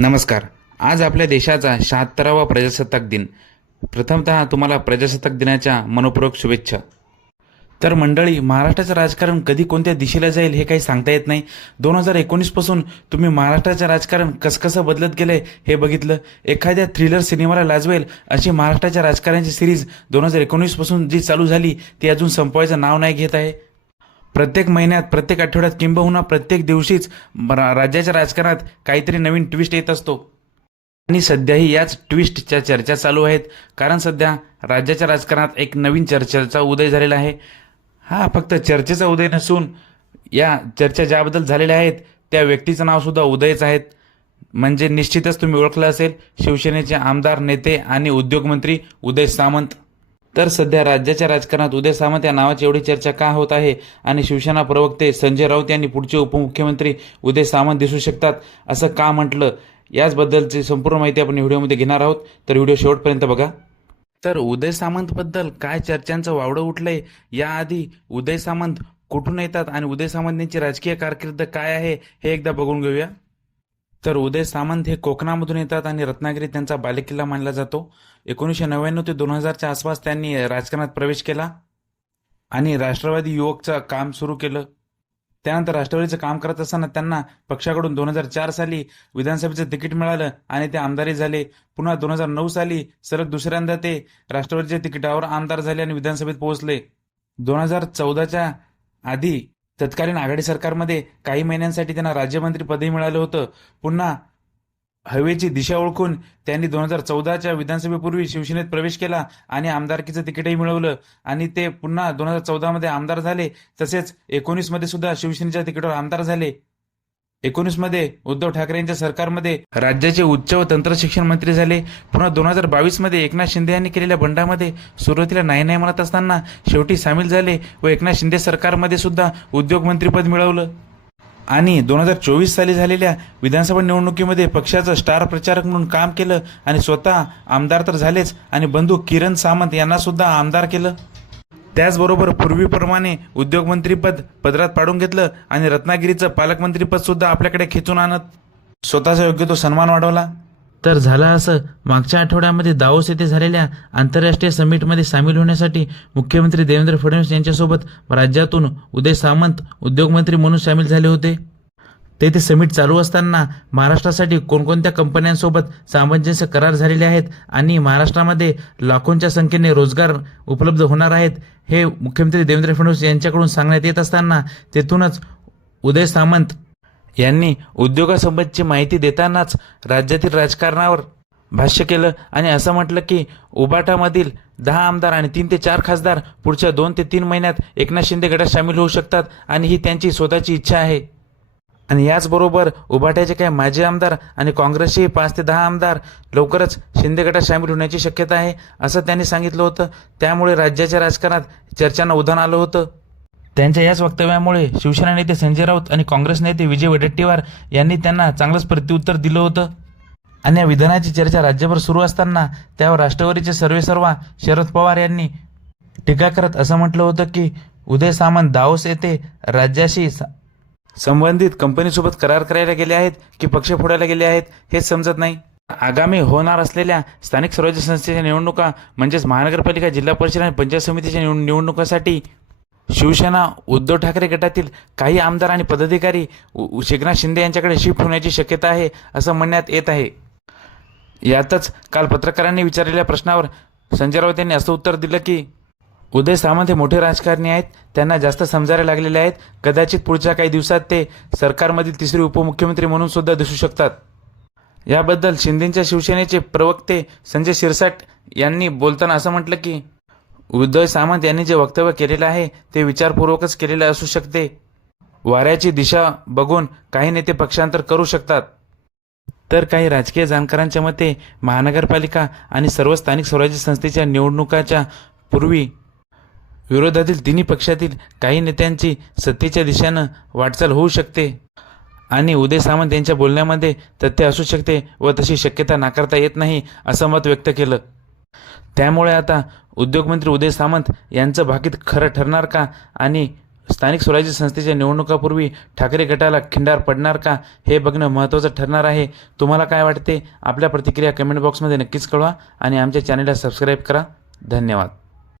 नमस्कार. आज आपल्या देशाचा शहात्तरावा प्रजासत्ताक दिन. प्रथमतः तुम्हाला प्रजासत्ताक दिनाच्या मनपूर्वक शुभेच्छा. तर मंडळी महाराष्ट्राचं राजकारण कधी कोणत्या दिशेला जाईल हे काही सांगता येत नाही. दोन हजार एकोणीसपासून तुम्ही महाराष्ट्राचं राजकारण कसकसं बदलत गेलंय हे बघितलं. एखाद्या थ्रिलर सिनेमाला लाजवेल अशी महाराष्ट्राच्या राजकारणाची सिरीज दोन हजार एकोणीसपासून जी चालू झाली ती अजून संपवायचं नाव नाही घेत आहे. प्रत्येक महिन्यात प्रत्येक आठवड्यात किंबहुना प्रत्येक दिवशीच राज्याच्या राजकारणात काहीतरी नवीन ट्विस्ट येत असतो. आणि सध्याही याच ट्विस्टच्या चर्चा चालू आहेत. कारण सध्या राज्याच्या राजकारणात एक नवीन चर्चेचा उदय झालेला आहे. हा फक्त चर्चेचा उदय नसून या चर्चा ज्याबद्दल झालेल्या आहेत त्या व्यक्तीचं नावसुद्धा उदयच आहेत. म्हणजे निश्चितच तुम्ही ओळखलं असेल शिवसेनेचे आमदार नेते आणि उद्योगमंत्री उदय सामंत. तर सध्या राज्याच्या राजकारणात उदय सामंत या नावाची एवढी चर्चा का होत आहे? आणि शिवसेना प्रवक्ते संजय राऊत यांनी पुढचे उपमुख्यमंत्री उदय सामंत दिसू शकतात असं का म्हटलं? याचबद्दलची संपूर्ण माहिती आपण व्हिडिओमध्ये घेणार आहोत. तर व्हिडिओ शेवटपर्यंत बघा. तर उदय सामंतबद्दल काय चर्चांचं वावडं उठलंय? याआधी उदय सामंत कुठून येतात? आणि उदय सामंत यांची राजकीय कारकीर्द काय आहे? हे एकदा बघून घेऊया. तर उदय सामंत हे कोकणामधून येतात आणि रत्नागिरी त्यांचा बालेकिल्ला मानला जातो. एकोणीसशे नव्याण्णव ते दोन हजारच्या आसपास त्यांनी राजकारणात प्रवेश केला आणि राष्ट्रवादी युवकचं काम सुरू केलं. त्यानंतर राष्ट्रवादीचं काम करत असताना त्यांना पक्षाकडून दोन हजार चार साली विधानसभेचं तिकीट मिळालं आणि ते आमदारी झाले. पुन्हा दोन हजार नऊ साली सलग दुसऱ्यांदा ते राष्ट्रवादीच्या तिकिटावर आमदार झाले आणि विधानसभेत पोहोचले. दोन हजार चौदाच्या आधी तत्कालीन आघाडी सरकारमध्ये काही महिन्यांसाठी त्यांना राज्यमंत्री पदही मिळालं होतं. पुन्हा हवेची दिशा ओळखून त्यांनी दोन हजार चौदाच्या विधानसभेपूर्वी शिवसेनेत प्रवेश केला आणि आमदारकीचं तिकीटही मिळवलं. आणि ते पुन्हा दोन हजार चौदामध्ये आमदार झाले. तसेच एकोणीसमध्ये सुद्धा शिवसेनेच्या तिकीटावर आमदार झाले. एकोणीसमध्ये उद्धव ठाकरे यांच्या सरकारमध्ये राज्याचे उच्च व तंत्रशिक्षण मंत्री झाले. पुन्हा दोन हजार बावीसमध्ये एकनाथ शिंदे यांनी केलेल्या बंडामध्ये सुरुवातीला नाही नाही म्हणत असताना शेवटी सामील झाले व एकनाथ शिंदे सरकारमध्ये सुद्धा उद्योगमंत्रीपद मिळवलं. आणि दोन हजार चोवीस साली झालेल्या विधानसभा निवडणुकीमध्ये पक्षाचं स्टार प्रचारक म्हणून काम केलं आणि स्वतः आमदार तर झालेच आणि बंधू किरण सामंत यांना सुद्धा आमदार केलं. त्याचबरोबर पूर्वीप्रमाणे उद्योगमंत्रीपद पदरात पाडून घेतलं आणि रत्नागिरीचं पालकमंत्रीपद सुद्धा आपल्याकडे खेचून आणत स्वतःचा योग्य तो सन्मान वाढवला. तर झालं असं मागच्या आठवड्यामध्ये दावोस येथे झालेल्या आंतरराष्ट्रीय समिटमध्ये सामील होण्यासाठी मुख्यमंत्री देवेंद्र फडणवीस यांच्यासोबत राज्यातून उदय सामंत उद्योगमंत्री म्हणून सामील झाले होते. तेथे समिट चालू असताना महाराष्ट्रासाठी कोणकोणत्या कंपन्यांसोबत सामंजस्य करार झालेले आहेत आणि महाराष्ट्रामध्ये लाखोंच्या संख्येने रोजगार उपलब्ध होणार आहेत हे मुख्यमंत्री देवेंद्र फडणवीस यांच्याकडून सांगण्यात येत असताना तेथूनच उदय सामंत यांनी उद्योगासंबंधीची माहिती देतानाच राज्यातील राजकारणावर भाष्य केलं आणि असं म्हटलं की उबाटामधील दहा आमदार आणि तीन ते चार खासदार पुढच्या दोन ते तीन महिन्यात एकनाथ शिंदे गटात सामील होऊ शकतात आणि ही त्यांची स्वतःची इच्छा आहे. आणि याचबरोबर उभाट्याचे काही माजी आमदार आणि काँग्रेसचे पाच ते दहा आमदार लवकरच शिंदे गटात सामील होण्याची शक्यता आहे असं त्यांनी सांगितलं होतं. त्यामुळे राज्याच्या राजकारणात चर्चांना उधाण आलं होतं. त्यांच्या याच वक्तव्यामुळे शिवसेना नेते संजय राऊत आणि काँग्रेस नेते विजय वडेट्टीवार यांनी त्यांना चांगलंच प्रत्युत्तर दिलं होतं. आणि या विधानाची चर्चा राज्यभर सुरू असताना त्यावर राष्ट्रवादीचे सर्वेसर्वा शरद पवार यांनी टीका करत असं म्हटलं होतं की उदय सामंत दाओस येथे राज्याशी स- संबंधित कंपनीसोबत करार करायला गेले आहेत की पक्ष फोडायला गेले आहेत हेच समजत नाही. आगामी होणार असलेल्या स्थानिक स्वराज्य संस्थेच्या निवडणुका म्हणजेच महानगरपालिका जिल्हा परिषद आणि पंचायत समितीच्या निवड निवडणुकासाठी शिवसेना उद्धव ठाकरे गटातील काही आमदार आणि पदाधिकारी उ- एकनाथ शिंदे यांच्याकडे शिफ्ट होण्याची शक्यता आहे असं म्हणण्यात येत आहे. यातच काल पत्रकारांनी विचारलेल्या प्रश्नावर संजय राऊत यांनी असं उत्तर दिलं की उदय सामंत हे मोठे राजकारणी आहेत. त्यांना जास्त समजायला लागलेले आहेत. कदाचित पुढच्या काही दिवसात ते सरकारमधील तिसरे उपमुख्यमंत्री म्हणून सुद्धा दिसू शकतात. याबद्दल शिंदेच्या शिवसेनेचे प्रवक्ते संजय शिरसाट यांनी बोलताना असं म्हटलं की उदय सामंत यांनी जे वक्तव्य केलेलं आहे ते विचारपूर्वकच केलेलं असू शकते. वाऱ्याची दिशा बघून काही नेते पक्षांतर करू शकतात. तर काही राजकीय जाणकारांच्या मते महानगरपालिका आणि सर्व स्थानिक स्वराज्य संस्थेच्या निवडणुकाच्या पूर्वी विरोधातील तिन्ही पक्षातील काही नेत्यांची सत्तेच्या दिशेनं वाटचाल होऊ शकते. आणि उदय सामंत यांच्या बोलण्यामध्ये तथ्य असू शकते व तशी शक्यता नाकारता येत नाही असं मत व्यक्त केलं. त्यामुळे आता उद्योगमंत्री उदय सामंत यांचं भाकीत खरं ठरणार का आणि स्थानिक स्वराज्य संस्थेच्या निवडणुकापूर्वी ठाकरे गटाला खिंडार पडणार का हे बघणं महत्त्वाचं ठरणार आहे. तुम्हाला काय वाटते? आपल्या प्रतिक्रिया कमेंट बॉक्समध्ये नक्कीच कळवा आणि आमच्या चॅनलला सबस्क्राईब करा. धन्यवाद.